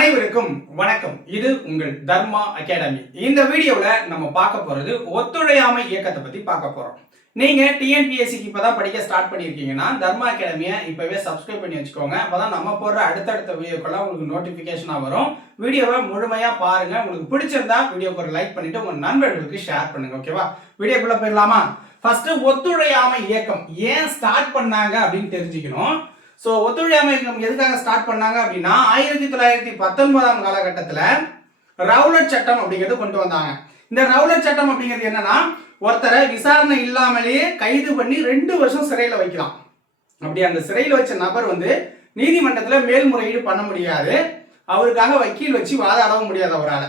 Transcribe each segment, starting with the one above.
அனைவருக்கும் வணக்கம். இது உங்கள் தர்மா அகாடமி. இந்த வீடியோவில் நம்ம பார்க்க போறது ஒத்துழையாமை இயக்கத்தை பத்தி பார்க்க போறோம். நீங்க டிஎன்பிஎஸ்சிக்கு இப்பதான் படிக்க ஸ்டார்ட் பண்ணியிருக்கீங்கன்னா தர்மா அகாடமியை இப்பவே சப்ஸ்கிரைப் பண்ணி வச்சுக்கோங்க. அப்பதான் நம்ம போடுற அடுத்தடுத்த வீடியோக்கெல்லாம் உங்களுக்கு நோட்டிபிகேஷனா வரும். வீடியோவை முழுமையா பாருங்க. உங்களுக்கு பிடிச்சிருந்தா வீடியோக்கு ஒரு லைக் பண்ணிட்டு உங்க நண்பர்களுக்கு ஷேர் பண்ணுங்க ஓகேவா வீடியோக்குள்ள போயிடலாமா? ஃபர்ஸ்ட் ஒத்துழையாமை இயக்கம் ஏன் ஸ்டார்ட் பண்ணாங்க அப்படின்னு தெரிஞ்சுக்கணும். ஸோ ஒத்துழையாமை இயக்கம் எதுக்காக ஸ்டார்ட் பண்ணாங்க அப்படின்னா ஆயிரத்தி தொள்ளாயிரத்தி பத்தொன்பதாம் காலகட்டத்தில் ரவுலட் சட்டம் அப்படிங்கிறது கொண்டு வந்தாங்க. இந்த ரவுலட் சட்டம் அப்படிங்கிறது என்னன்னா ஒருத்தரை விசாரணை இல்லாமலேயே கைது பண்ணி ரெண்டு வருஷம் சிறையில் வைக்கலாம். அப்படி அந்த சிறையில் வச்ச நபர் வந்து நீதிமன்றத்தில் மேல்முறையீடு பண்ண முடியாது. அவருக்காக வக்கீல் வச்சு வாதாடவும் முடியாது அவரால்.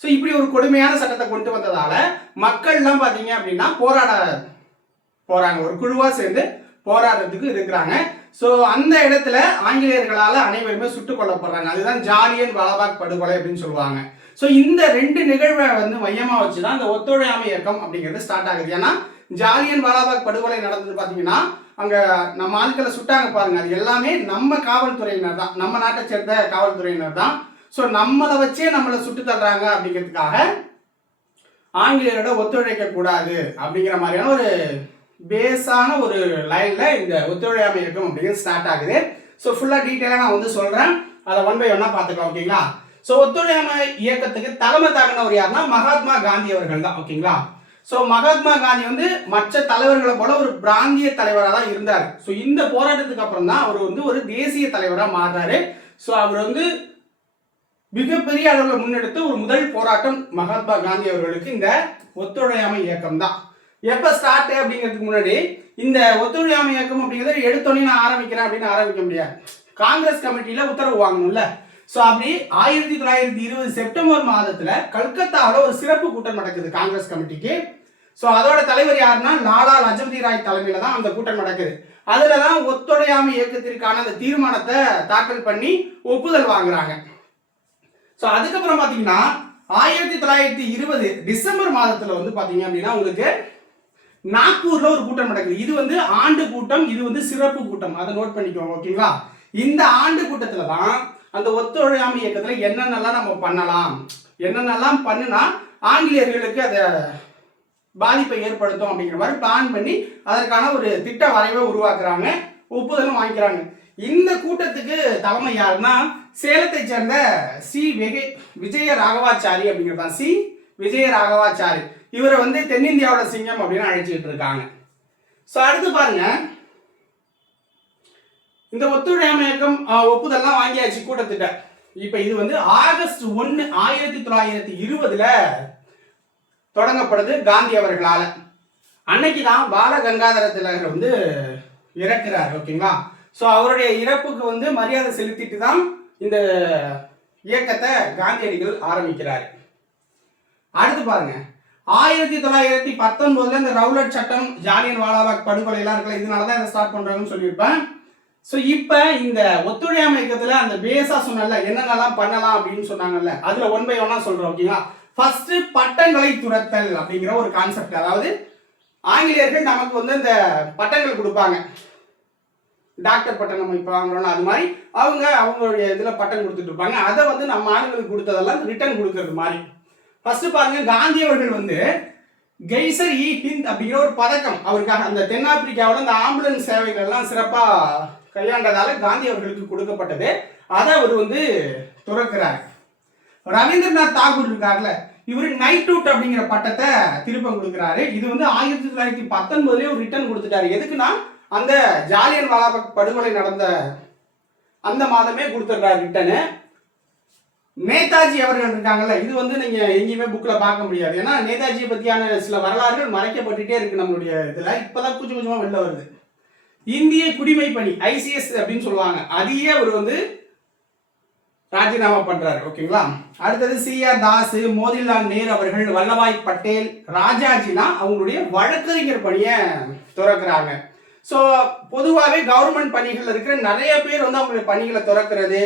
ஸோ இப்படி ஒரு கொடுமையான சட்டத்தை கொண்டு வந்ததால மக்கள்லாம் பார்த்தீங்க அப்படின்னா போராட போகிறாங்க ஒரு குழுவாக சேர்ந்து போராடுறதுக்கு இருக்கிறாங்க. ஸோ அந்த இடத்துல ஆங்கிலேயர்களால் அனைவருமே சுட்டுக் கொல்லப்படுறாங்க. அதுதான் ஜாலியன் வாலாபாக் படுகொலை அப்படின்னு சொல்லுவாங்க. ஸோ இந்த ரெண்டு நிகழ்வை வந்து மையமாக வச்சு தான் இந்த ஒத்துழையாமை இயக்கம் அப்படிங்கிறது ஸ்டார்ட் ஆகுது. ஏன்னா ஜாலியன் வாலாபாக் படுகொலை நடந்தது பார்த்தீங்கன்னா அங்கே நம்ம ஆட்களை சுட்டாங்க பாருங்க. அது எல்லாமே நம்ம காவல்துறையினர் தான். நம்ம நாட்டை சேர்ந்த காவல்துறையினர் தான். ஸோ நம்மளை வச்சே நம்மளை சுட்டு தள்ளுறாங்க அப்படிங்கிறதுக்காக ஆங்கிலேயரோட ஒத்துழைக்க கூடாது அப்படிங்கிற மாதிரியான ஒரு பேஸான ஒரு லைனில் இந்த ஒத்துழையாமை இயக்கம் அப்படிங்கிறது ஸ்டார்ட் ஆகுது. ஸோ ஃபுல்லாக டீட்டெயிலாக நான் வந்து சொல்கிறேன் அதை ஒன் பை ஒன்னாக பார்த்துக்கலாம் ஓகேங்களா ஸோ ஒத்துழையாமை இயக்கத்துக்கு தலைமை தாங்கினவர் யாருன்னா மகாத்மா காந்தி அவர்கள் தான் ஓகேங்களா ஸோ மகாத்மா காந்தி வந்து மற்ற தலைவர்களை போல ஒரு பிராந்திய தலைவராக தான் இருந்தார். ஸோ இந்த போராட்டத்துக்கு அப்புறம் தான் அவர் வந்து ஒரு தேசிய தலைவராக மாறுறாரு. ஸோ அவர் வந்து மிகப்பெரிய அளவில் முன்னெடுத்த ஒரு முதல் போராட்டம் மகாத்மா காந்தி அவர்களுக்கு இந்த ஒத்துழையாமை இயக்கம் தான். எப்போ ஸ்டார்ட் அப்படிங்கிறதுக்கு முன்னாடி இந்த ஒத்துழையாமை இயக்கம் அப்படிங்கிறத எடுத்தோடனே நான் ஆரம்பிக்கிறேன் அப்படின்னு ஆரம்பிக்க முடியாது. காங்கிரஸ் கமிட்டியில் உத்தரவு வாங்கணும்ல. ஸோ அப்படி ஆயிரத்தி தொள்ளாயிரத்தி இருபது செப்டம்பர் மாதத்தில் கல்கத்தாவில் ஒரு சிறப்பு கூட்டம் நடக்குது காங்கிரஸ் கமிட்டிக்கு. ஸோ அதோட தலைவர் யாருன்னா லாலா லஜபதி ராய் தலைமையில் தான் அந்த கூட்டம் நடக்குது. அதில் தான் ஒத்துழையாமை இயக்கத்திற்கான அந்த தீர்மானத்தை தாக்கல் பண்ணி ஒப்புதல் வாங்குறாங்க. ஸோ அதுக்கப்புறம் பார்த்தீங்கன்னா ஆயிரத்தி தொள்ளாயிரத்தி இருபது டிசம்பர் மாதத்தில் வந்து பார்த்தீங்க அப்படின்னா உங்களுக்கு நாக்பூர்ல ஒரு கூட்டம் நடக்குது. இது வந்து ஆண்டு கூட்டம் இது வந்து சிறப்பு கூட்டம். அதை நோட் பண்ணிக்கோங்க ஓகேங்களா? இந்த ஆண்டு கூட்டத்துல தான் அந்த ஒத்துழையாமை இயக்கத்துல என்னென்னலாம் நம்ம பண்ணலாம்? என்னென்னலாம் பண்ணினா ஆங்கிலேயர்களுக்கு அதை பாதிப்பை ஏற்படுத்தும் அப்படிங்கிற மாதிரி பிளான் பண்ணி அதற்கான ஒரு திட்ட வரைவை உருவாக்குறாங்க. ஒப்புதலும் வாங்கிக்கிறாங்க. இந்த கூட்டத்துக்கு தலைமை யாருன்னா சேலத்தை சேர்ந்த சி வெகை விஜய ராகவாச்சாரி அப்படிங்கிறதான். சி விஜய ராகவாச்சாரி இவரை வந்து தென்னிந்தியாவோட சிங்கம் அப்படின்னு அழைச்சிக்கிட்டு இருக்காங்க. ஸோ அடுத்து பாருங்க. இந்த ஒத்துழையாமை இயக்கம் ஒப்புதல்லாம் வாங்கியாச்சு கூட்டத்திட்ட. இப்போ இது வந்து ஆகஸ்ட் ஒன்று ஆயிரத்தி தொள்ளாயிரத்தி இருபதுல தொடங்கப்படுது காந்தி அவர்களால். அன்னைக்கு தான் பால கங்காதர திலகர் வந்து இறக்குறார் ஓகேங்களா? ஸோ அவருடைய இறப்புக்கு வந்து மரியாதை செலுத்திட்டு தான் இந்த இயக்கத்தை காந்தியடிகள் ஆரம்பிக்கிறார். அடுத்து பாருங்க. ஆயிரத்தி தொள்ளாயிரத்தி பத்தொன்பதுல இந்த ரவுலட் சட்டம் ஜாலியன் வாலாபாக் படுகொலை எல்லாம் இருக்கல இதனால தான் இதை ஸ்டார்ட் பண்றாங்கன்னு சொல்லியிருப்பேன். ஸோ இப்போ இந்த ஒத்துழையாமை இயக்கத்துல அந்த பேஸா சொன்னல என்னென்னலாம் பண்ணலாம் அப்படின்னு சொன்னாங்கல்ல அதுல ஒன் பை ஒன்னா சொல்றோம் ஓகேங்களா ஃபர்ஸ்ட் பட்டங்களை துரத்தல் அப்படிங்கிற ஒரு கான்செப்ட் அதாவது ஆங்கிலேயர்கள் நமக்கு வந்து இந்த பட்டங்கள் கொடுப்பாங்க. டாக்டர் பட்டம் நம்ம இப்போ வாங்குறோம்னா அது மாதிரி. அவங்க அவங்களுடைய இதில் பட்டம் கொடுத்துட்டு இருப்பாங்க. அதை வந்து நம்ம ஆளுங்களுக்கு கொடுத்ததெல்லாம் ரிட்டர்ன் கொடுக்கறது மாதிரி. ஃபர்ஸ்ட் பாருங்க காந்தி அவர்கள் வந்து கெய்சர் இ ஹிந்த் அப்படிங்கிற ஒரு பதக்கம் அவருக்காக அந்த தென்னாப்பிரிக்காவோட அந்த ஆம்புலன்ஸ் சேவைகள் எல்லாம் சிறப்பாக கையாண்டதால காந்தி அவர்களுக்கு கொடுக்கப்பட்டது. அதை அவர் வந்து துறக்கிறார். ரவீந்திரநாத் தாகூர் இருக்கார்ல இவர் நைட்ரூட் அப்படிங்கிற பட்டத்தை திருப்பம் கொடுக்குறாரு. இது வந்து ஆயிரத்தி தொள்ளாயிரத்தி பத்தொன்பதுலேயே ஒரு ரிட்டர்ன் கொடுத்துட்டாரு. எதுக்குன்னா அந்த ஜாலியன் வாலாபாக் படுகொலை நடந்த அந்த மாதமே கொடுத்துட்றாரு ரிட்டனு நேதாஜி அவர்கள் இருக்காங்கல்ல இது வந்து நீங்க எங்கேயுமே புக்ல பார்க்க முடியாது. ஏன்னா நேதாஜியை பத்தியான சில வரலாறுகள் மறைக்கப்பட்டுட்டே இருக்கு நம்மளுடைய இதுல. இப்பதான் கொஞ்சம் கொஞ்சமா வெளில வருது. இந்திய குடிமை பணி ஐசிஎஸ் அப்படின்னு சொல்லுவாங்க. அதையே அவர் வந்து ராஜினாமா பண்றாரு. ஓகேங்களா? அடுத்தது சி ஆர் தாஸ் மோதிலால் நேரு அவர்கள் வல்லபாய் பட்டேல் ராஜாஜினா அவங்களுடைய வழக்கறிஞர் பணியை துறக்கிறாங்க. ஸோ பொதுவாகவே கவர்மெண்ட் பணிகள் இருக்கிற நிறைய பேர் வந்து அவங்களுடைய பணிகளை துறக்கிறது.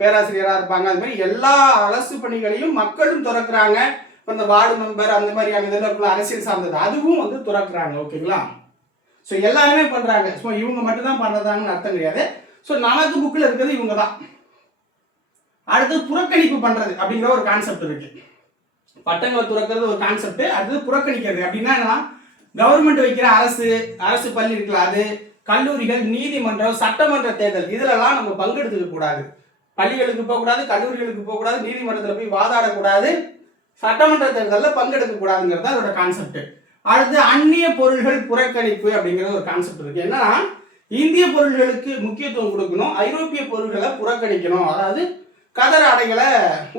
பேராசிரியராக இருப்பாங்க. அது மாதிரி எல்லா அரசு பணிகளையும் மக்களும் திறக்கிறாங்க. இப்போ இந்த வார்டு மெம்பர் அந்த மாதிரி அங்கே இதில் அரசியல் சார்ந்தது அதுவும் வந்து திறக்கிறாங்க ஓகேங்களா? ஸோ எல்லாருமே பண்ணுறாங்க ஸோ இவங்க மட்டும்தான் பண்ணுறதாங்கன்னு அர்த்தம் கிடையாது. ஸோ நமக்கு புக்கில் இருக்கிறது இவங்க தான் அடுத்தது புறக்கணிப்பு பண்ணுறது அப்படிங்கிற ஒரு கான்செப்ட் இருக்கு. பட்டங்களை துறக்கிறது ஒரு கான்செப்ட் அடுத்தது புறக்கணிக்கிறது. அப்படின்னா என்னன்னா கவர்மெண்ட் வைக்கிற அரசு அரசு பள்ளி இருக்குல்ல அது கல்லூரிகள் நீதிமன்றம் சட்டமன்ற தேர்தல் இதுலலாம் நம்ம பங்கெடுத்துக்க கூடாது. பள்ளிகளுக்கு போகக்கூடாது கல்லூரிகளுக்கு போகக்கூடாது நீதிமன்றத்தில் போய் வாதாடக்கூடாது சட்டமன்ற தேர்தலில் பங்கெடுக்க கூடாதுங்கிறது தான் அதோட கான்செப்ட் அடுத்து அந்நிய பொருள்கள் புறக்கணிப்பு அப்படிங்கிறது ஒரு கான்செப்ட் இருக்கு. என்னன்னா இந்திய பொருள்களுக்கு முக்கியத்துவம் கொடுக்கணும் ஐரோப்பிய பொருள்களை புறக்கணிக்கணும். அதாவது கதர் ஆடைகளை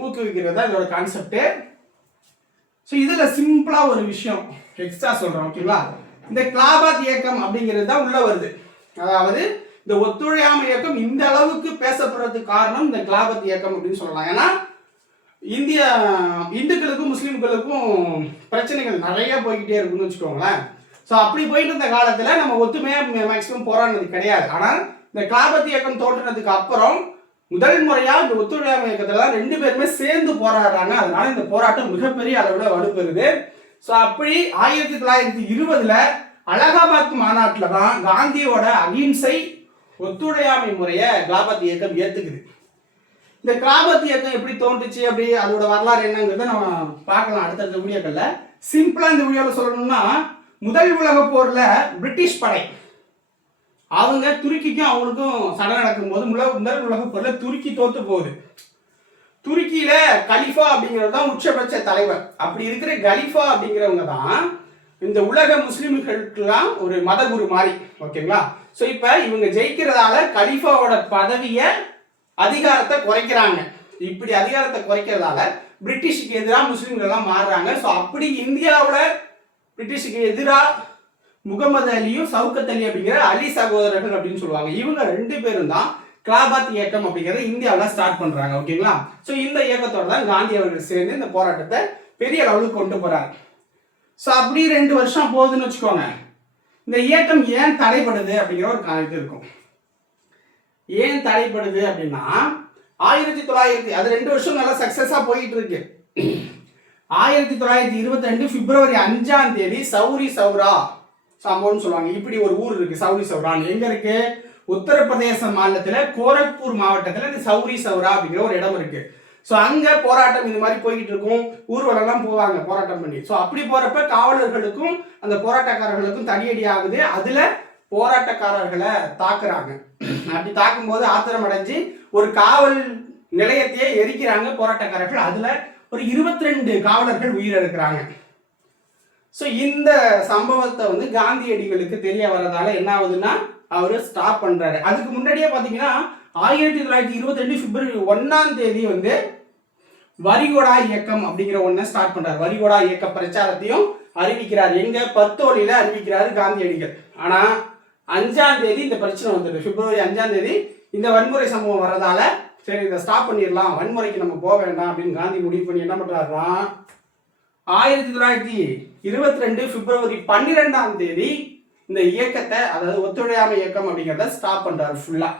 ஊக்குவிக்கிறது தான் இதோட கான்செப்ட் ஸோ இதில் சிம்பிளாக ஒரு விஷயம் எக்ஸ்ட்ரா சொல்கிறேன் ஓகேங்களா இந்த கிளாபாத் இயக்கம் அப்படிங்கிறது தான் உள்ள வருது. அதாவது இந்த ஒத்துழையாமை இயக்கம் இந்த அளவுக்கு பேசப்படுறதுக்கு காரணம் இந்த கிளாபத் இயக்கம் அப்படின்னு சொல்லலாம். ஏன்னா இந்திய இந்துக்களுக்கும் முஸ்லீம்களுக்கும் பிரச்சனைகள் நிறைய போய்கிட்டே இருக்குன்னு வச்சுக்கோங்களேன். ஸோ அப்படி போயிட்டு இருந்த காலத்தில் நம்ம ஒத்துமையாக மேக்ஸிமம் போராடினது கிடையாது. ஆனால் இந்த கிளாபத் இயக்கம் தோன்றினதுக்கு அப்புறம் முதல் முறையா இந்த ஒத்துழையாமை இயக்கத்துல தான் ரெண்டு பேருமே சேர்ந்து போராடுறாங்க. அதனால இந்த போராட்டம் மிகப்பெரிய அளவுல வலுப்பெறுது. ஸோ அப்படி ஆயிரத்தி தொள்ளாயிரத்தி இருபதுல அலகாபாத் மாநாட்டில் தான் காந்தியோட அகிம்சை ஒத்துழையாமை முறையை கிளாபத் இயக்கம் ஏற்றுக்குது இந்த கிளாபத் இயக்கம் எப்படி தோன்றுச்சு அப்படி அதோட வரலாறு என்னங்கிறத நம்ம பார்க்கலாம் அடுத்தடுத்த வீடியோக்கள்ல. சிம்பிளாக இந்த வீடியோவில் சொல்லணும்னா முதல் உலக போரில் பிரிட்டிஷ் படை. அவங்க துருக்கிக்கும் அவங்களுக்கும் சடை நடக்கும்போது முல முதல் உலக போரில் துருக்கி தோற்று போகுது. துருக்கியில கலிஃபா அப்படிங்கிறது தான் உச்சபட்ச தலைவர். அப்படி இருக்கிற கலிஃபா அப்படிங்கிறவங்க தான் இந்த உலக முஸ்லிம்களுக்கெல்லாம் ஒரு மதகுரு மாதிரி ஓகேங்களா? ஸோ இப்போ இவங்க ஜெயிக்கிறதால கலிஃபாவோட பதவியை அதிகாரத்தை குறைக்கிறாங்க. இப்படி அதிகாரத்தை குறைக்கிறதால பிரிட்டிஷுக்கு எதிராக முஸ்லீம்கள்லாம் மாறுறாங்க. ஸோ அப்படி இந்தியாவில் பிரிட்டிஷுக்கு எதிராக முகமது அலியும் சவுக்கத் அலி அப்படிங்கிற அலி சகோதரர்கள் அப்படின்னு சொல்லுவாங்க. இவங்க ரெண்டு பேரும் தான் கிளாபாத் இயக்கம் அப்படிங்கிறத இந்தியாவில் ஸ்டார்ட் பண்றாங்க ஓகேங்களா ஸோ இந்த இயக்கத்தோட தான் காந்தி அவர்கள் சேர்ந்து இந்த போராட்டத்தை பெரிய அளவுக்கு கொண்டு போறாரு. ஸோ அப்படி ரெண்டு வருஷம் போகுதுன்னு வச்சுக்கோங்க. இந்த இயக்கம் ஏன் தடைப்படுது அப்படிங்கிற ஒரு கா- இருக்கும். ஏன் தடைப்படுது அப்படின்னா ஆயிரத்தி தொள்ளாயிரத்தி அது ரெண்டு வருஷம் நல்லா சக்சஸா போயிட்டு இருக்கு ஆயிரத்தி தொள்ளாயிரத்தி இருபத்தி ரெண்டு பிப்ரவரி அஞ்சாம் தேதி சௌரி சௌரா சம்பவம்னு சொல்லுவாங்க. இப்படி ஒரு ஊர் இருக்கு சௌரி சௌரான்னு. எங்க இருக்கு? உத்தரப்பிரதேச மாநிலத்துல கோரக்பூர் மாவட்டத்துல இந்த சௌரி சௌரா அப்படிங்கிற ஒரு இடம் இருக்கு. ஸோ அங்க போராட்டம் இந்த மாதிரி போய்கிட்டு இருக்கும். ஊர்வலம்லாம் போவாங்க போராட்டம் பண்ணி. ஸோ அப்படி போறப்ப காவலர்களுக்கும் அந்த போராட்டக்காரர்களுக்கும் தடியடி ஆகுது அதுல போராட்டக்காரர்களை தாக்குறாங்க. அப்படி தாக்கும்போது ஆத்திரம் அடைஞ்சு ஒரு காவல் நிலையத்தையே எரிக்கிறாங்க போராட்டக்காரர்கள். அதுல ஒரு இருபத்தி ரெண்டு காவலர்கள் உயிரிழக்கிறாங்க. ஸோ இந்த சம்பவத்தை வந்து காந்தியடிகளுக்கு தெரிய வர்றதால என்ன ஆகுதுன்னா அவர் ஸ்டாப் பண்றாரு. அதுக்கு முன்னாடியே பாத்தீங்கன்னா ஆயிரத்தி தொள்ளாயிரத்தி இருபத்தி ரெண்டு பிப்ரவரி ஒன்னாம் தேதி வந்து வரிகோடா இயக்கம் அப்படிங்கிற ஒன்றை ஸ்டார்ட் பண்றாரு. வரிகோடா இயக்க பிரச்சாரத்தையும் அறிவிக்கிறார். எங்க? பத்தோலியில அறிவிக்கிறாரு காந்தியடிகள் ஆனா அஞ்சாம் தேதி இந்த பிரச்சனை வந்துடுது. பிப்ரவரி அஞ்சாம் தேதி இந்த வன்முறை சம்பவம் வர்றதால சரி இதை ஸ்டாப் பண்ணிடலாம். வன்முறைக்கு நம்ம போக வேண்டாம் அப்படின்னு காந்தி முடிவு பண்ணி என்ன பண்றாருன்னா ஆயிரத்தி தொள்ளாயிரத்தி இருபத்தி ரெண்டு பிப்ரவரி பன்னிரெண்டாம் தேதி இந்த இயக்கத்தை அதாவது ஒத்துழையாமை இயக்கம் அப்படிங்கிறத ஸ்டாப் பண்ணுறாரு ஃபுல்லாக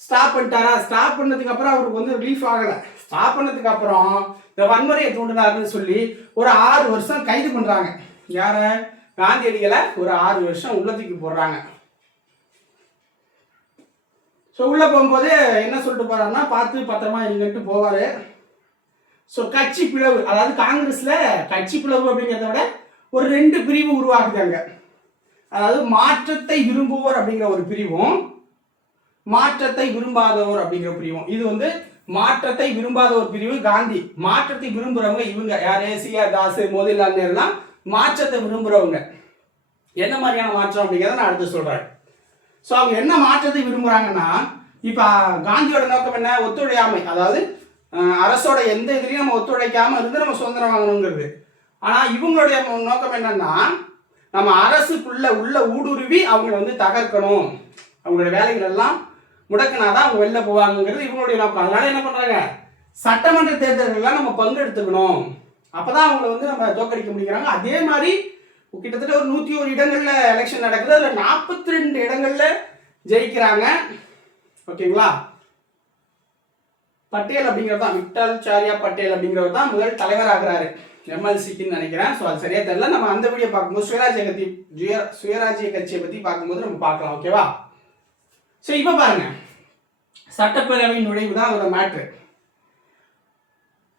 ஸ்டாப் பண்ணிட்டாரா? ஸ்டாப் பண்ணதுக்கு அப்புறம் அவருக்கு வந்து ரிலீஃப் ஆகலை. ஸ்டாப் பண்ணதுக்கு அப்புறம் இந்த வன்முறையை தூண்டினாருன்னு சொல்லி ஒரு ஆறு வருஷம் கைது பண்ணுறாங்க யார? காந்தியடிகளை ஒரு ஆறு வருஷம் உள்ளத்துக்கு போடுறாங்க. ஸோ உள்ளே போகும்போது என்ன சொல்லிட்டு போகிறாருன்னா பார்த்து பத்திரமா இருந்துட்டு போவார். ஸோ கட்சி பிளவு அதாவது காங்கிரஸில் கட்சி பிளவு அப்படிங்கிறத விட ஒரு ரெண்டு பிரிவு உருவாகுது அங்கே. அதாவது மாற்றத்தை விரும்புவோர் அப்படிங்கிற ஒரு பிரிவும் மாற்றத்தை விரும்பாதவர் அப்படிங்கிற பிரிவும். இது வந்து மாற்றத்தை விரும்பாத ஒரு பிரிவு காந்தி. மாற்றத்தை விரும்புறவங்க இவங்க. யாரு? சி ஆர் தாஸ் மோதிலால் நேருலாம் மாற்றத்தை விரும்புறவங்க. என்ன மாதிரியான மாற்றம் அப்படிங்கிறத நான் அடுத்து சொல்றேன். ஸோ அவங்க என்ன மாற்றத்தை விரும்புறாங்கன்னா இப்போ காந்தியோட நோக்கம் என்ன? ஒத்துழையாமை. அதாவது அரசோட எந்த இதுலையும் நம்ம ஒத்துழைக்காம இருந்து நம்ம சுதந்திரம் வாங்கணுங்கிறது. ஆனால் இவங்களுடைய நோக்கம் என்னன்னா நம்ம அரசுக்குள்ள உள்ள ஊடுருவி அவங்கள வந்து தகர்க்கணும். அவங்களோட வேலைகள் எல்லாம் முடக்கினாதான் அவங்க வெளில போவாங்கங்கிறது இவங்களுடைய நோக்கம். அதனால என்ன பண்றாங்க? சட்டமன்ற தேர்தல்கள்லாம் நம்ம பங்கெடுத்துக்கணும். அப்பதான் அவங்கள வந்து நம்ம தோக்கடிக்க முடிக்கிறாங்க அதே மாதிரி கிட்டத்தட்ட ஒரு நூத்தி ஒரு இடங்கள்ல எலெக்ஷன் நடக்குது. அதுல நாற்பத்தி ரெண்டு இடங்கள்ல ஜெயிக்கிறாங்க. ஓகேங்களா? பட்டேல் அப்படிங்கிறது தான் விட்டல் சாரியா பட்டேல் அப்படிங்கிறவர் தான் முதல் தலைவர் ஆகிறாரு எம்எல்சிக்குன்னு நினைக்கிறேன். ஸோ அது சரியா தெரியல. நம்ம அந்த வீடியோ பார்க்கும்போது சுயராஜ்ய கட்சி சுய சுயராஜ்ய கட்சியை பத்தி பார்க்கும்போது நம்ம பார்க்கலாம் ஓகேவா ஸோ இப்போ பாருங்க. சட்டப்பேரவை நுழைவு தான் அதோட மேட்ரு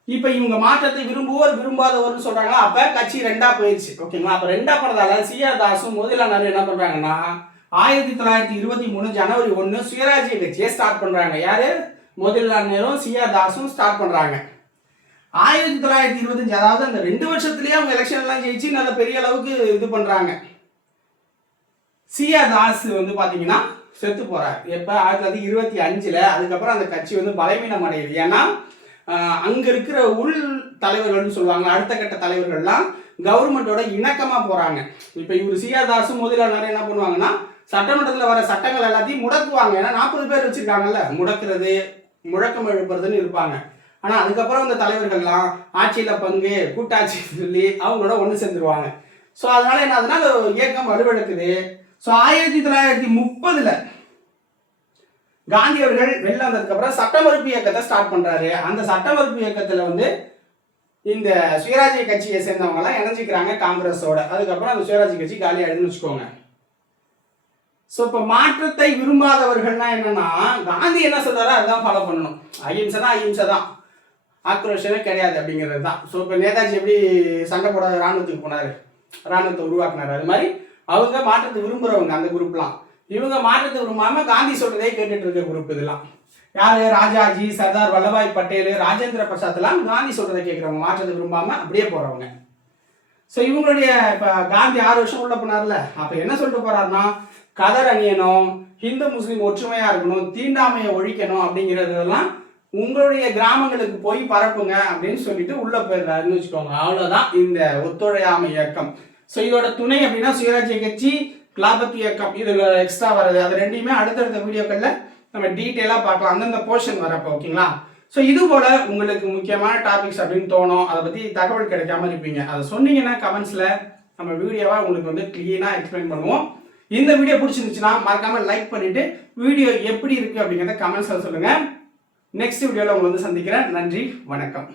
இப்போ இவங்க மாற்றத்தை விரும்புவோர் விரும்பாதவர்னு சொல்றாங்களா? அப்ப கட்சி ரெண்டா போயிருச்சு ஓகேங்களா அப்ப ரெண்டா போனதால சிஆர் தாஸும் முதலாளர் என்ன பண்றாங்கன்னா ஆயிரத்தி தொள்ளாயிரத்தி இருபத்தி மூணு ஜனவரி ஒன்று சுயராஜ்ய கட்சியை ஸ்டார்ட் பண்றாங்க. யாரு? மோதிலால் நேரும் சிஆ தாஸும் ஸ்டார்ட் பண்றாங்க. ஆயிரத்தி தொள்ளாயிரத்தி இருபத்தஞ்சு அதாவது அந்த ரெண்டு வருஷத்துலேயே அவங்க எலெக்ஷன் எல்லாம் ஜெயிச்சு நல்ல பெரிய அளவுக்கு இது பண்றாங்க. சிஆர் தாஸ் வந்து பாத்தீங்கன்னா செத்து போகிறார் எப்ப? ஆயிரத்தி தொள்ளாயிரத்தி இருபத்தி அஞ்சுல. அதுக்கப்புறம் அந்த கட்சி வந்து பலவீனம் அடையுது. ஏன்னா அங்கே அங்க இருக்கிற உள் தலைவர்கள்னு சொல்லுவாங்க அடுத்த கட்ட தலைவர்கள்லாம் கவர்மெண்டோட இணக்கமா போறாங்க. இப்ப இவர் சிஆர் தாஸும் மோதிலால் என்ன பண்ணுவாங்கன்னா சட்டமன்றத்தில் வர சட்டங்கள் எல்லாத்தையும் முடக்குவாங்க. ஏன்னா நாற்பது பேர் வச்சிருக்காங்கல்ல. முடக்கிறது முழக்கம் எழுப்புறதுன்னு இருப்பாங்க. ஆனால் அதுக்கப்புறம் இந்த தலைவர்கள்லாம் ஆட்சியில் பங்கு கூட்டாட்சி சொல்லி அவங்களோட ஒன்று சேர்ந்துருவாங்க. ஸோ அதனால என்ன ஆகுதுன்னா அது இயக்கம் வலுவிழக்குது ஸோ ஆயிரத்தி தொள்ளாயிரத்தி முப்பதுல காந்தி அவர்கள் வெளில வந்ததுக்கப்புறம் சட்ட மறுப்பு இயக்கத்தை ஸ்டார்ட் பண்ணுறாரு அந்த சட்ட மறுப்பு வந்து இந்த சுயராஜ்ய கட்சியை சேர்ந்தவங்கலாம் இணைஞ்சிக்கிறாங்க காங்கிரஸோட. அதுக்கப்புறம் அந்த சுயராஜ்ய கட்சி காலி ஆயிடுதுன்னு வச்சுக்கோங்க. ஸோ இப்போ மாற்றத்தை விரும்பாதவர்கள்னா என்னன்னா காந்தி என்ன சொல்றாரோ அதுதான் ஃபாலோ பண்ணணும். அஹிம்சை தான் அஹிம்சை தான். ஆக்ரோஷமே கிடையாது அப்படிங்கிறது தான். ஸோ இப்போ நேதாஜி எப்படி சண்டை போட ராணுவத்துக்கு போனார்? ராணுவத்தை உருவாக்குனாரு. அது மாதிரி அவங்க மாற்றத்தை விரும்புகிறவங்க அந்த குரூப்லாம். இவங்க மாற்றத்தை விரும்பாமல் காந்தி சொல்கிறதே கேட்டுட்டு இருக்க குரூப் இதெல்லாம். யார்? ராஜாஜி சர்தார் வல்லபாய் பட்டேல் ராஜேந்திர பிரசாத்லாம் காந்தி சொல்கிறத கேட்குறவங்க. மாற்றத்தை விரும்பாமல் அப்படியே போறவங்க. ஸோ இவங்களுடைய இப்போ காந்தி ஆறு வருஷம் உள்ள போனார்ல. அப்போ என்ன சொல்லிட்டு போறாருன்னா கதர் அணியணும் ஹிந்து முஸ்லீம் ஒற்றுமையாக இருக்கணும் தீண்டாமையை ஒழிக்கணும் அப்படிங்கிறதெல்லாம் உங்களுடைய கிராமங்களுக்கு போய் பரப்புங்க அப்படின்னு சொல்லிட்டு உள்ள போயிடுறாருன்னு வச்சுக்கோங்க. அவ்வளவுதான் இந்த ஒத்துழையாமை இயக்கம். ஸோ இதோட துணை அப்படின்னா சுயராஜ்ய கட்சி கிளாபத் இயக்கம் இதுல எக்ஸ்ட்ரா வர்றது. அது ரெண்டையுமே அடுத்தடுத்த வீடியோக்கள்ல நம்ம டீட்டெயிலாக பார்க்கலாம். அந்தந்த போர்ஷன் வரப்போ ஓகேங்களா ஸோ இது போல உங்களுக்கு முக்கியமான டாபிக்ஸ் அப்படின்னு தோணும். அதை பத்தி தகவல் கிடைக்காம இருப்பீங்க. அதை சொன்னீங்கன்னா கமெண்ட்ஸ்ல நம்ம வீடியோவா உங்களுக்கு வந்து கிளீனா எக்ஸ்பிளைன் பண்ணுவோம். இந்த வீடியோ பிடிச்சிருந்துச்சுன்னா மறக்காம லைக் பண்ணிட்டு வீடியோ எப்படி இருக்கு அப்படிங்கிறத கமெண்ட்ஸ்ல சொல்லுங்க. நெக்ஸ்ட் வீடியோவில் உங்களை வந்து சந்திக்கிறேன். நன்றி வணக்கம்.